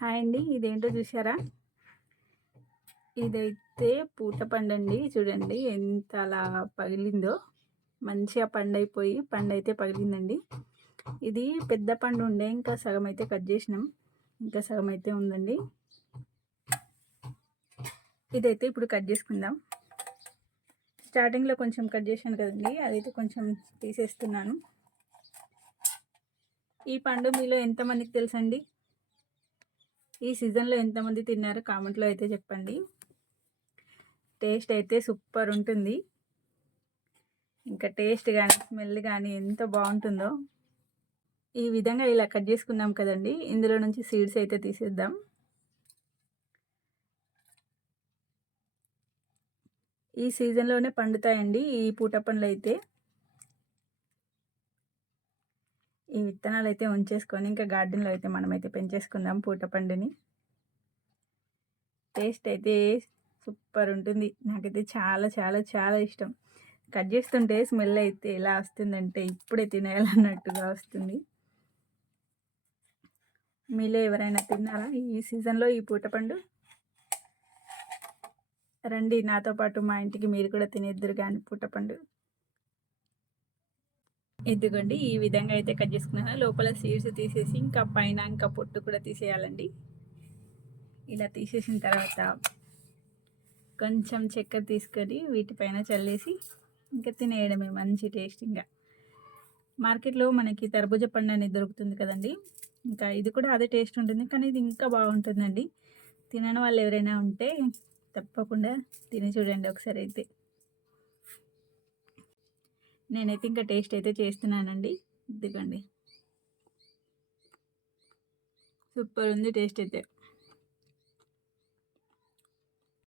Hi అండి. ఇదేంటో చూసారా ఇదైతే పూట పండండి చూడండి ఎంత అలా పగిలిందో. మంచిగా పండైపోయి పండు అయితే పగిలిందండి. ఇది పెద్ద పండు ఉండే ఇంకా సగం అయితే కట్ చేసినాం. ఇంకా సగం అయితే ఉందండి. ఇదైతే ఇప్పుడు కట్ చేసుకుందాం. స్టార్టింగ్లో కొంచెం కట్ చేశాను కదండి అదైతే కొంచెం తీసేస్తున్నాను. ఈ పండు మీలో ఎంతమందికి తెలుసండి? ఈ సీజన్లో ఎంతమంది తిన్నారో కామెంట్లో అయితే చెప్పండి. టేస్ట్ అయితే సూపర్ ఉంటుంది. ఇంకా టేస్ట్ కానీ స్మెల్ కానీ ఎంత బాగుంటుందో. ఈ విధంగా ఇలా కట్ చేసుకున్నాం కదండి. ఇందులో నుంచి సీడ్స్ అయితే తీసేద్దాం. ఈ సీజన్లోనే పండుతాయండి ఈ పూట పండ్లు అయితే ఈ విత్తనాలు అయితే ఉంచేసుకొని ఇంకా గార్డెన్లో అయితే మనమైతే పెంచేసుకుందాం పూటపండుని టేస్ట్ అయితే సూపర్ ఉంటుంది నాకైతే చాలా చాలా చాలా ఇష్టం. కట్ చేస్తుంటే స్మెల్ అయితే ఎలా వస్తుందంటే ఇప్పుడే తినేయాలన్నట్టుగా వస్తుంది. మీలో ఎవరైనా తిన్నారా ఈ సీజన్లో ఈ పూటపండు రండి నాతో పాటు మా ఇంటికి మీరు కూడా తినేద్దరు కానీ పూటపండు ఎద్దుగండి ఈ విధంగా అయితే కట్ చేసుకున్నాను లోపల సీడ్స్ తీసేసి ఇంకా పైన ఇంకా పొట్టు కూడా తీసేయాలండి. ఇలా తీసేసిన తర్వాత కొంచెం చక్కెర తీసుకొని వీటిపైన చల్లేసి ఇంకా తినేయడమే మంచి టేస్టింగ్గా. మార్కెట్లో మనకి తర్బూజ పండు అనేది దొరుకుతుంది కదండి? ఇంకా ఇది కూడా అదే టేస్ట్ ఉంటుంది కానీ ఇది ఇంకా బాగుంటుందండి. తినని వాళ్ళు ఎవరైనా ఉంటే తప్పకుండా తిని చూడండి ఒకసారి అయితే. నేనైతే ఇంకా టేస్ట్ అయితే చేస్తున్నానండి. ఇదిగండి. సూపర్ ఉంది టేస్ట్ అయితే.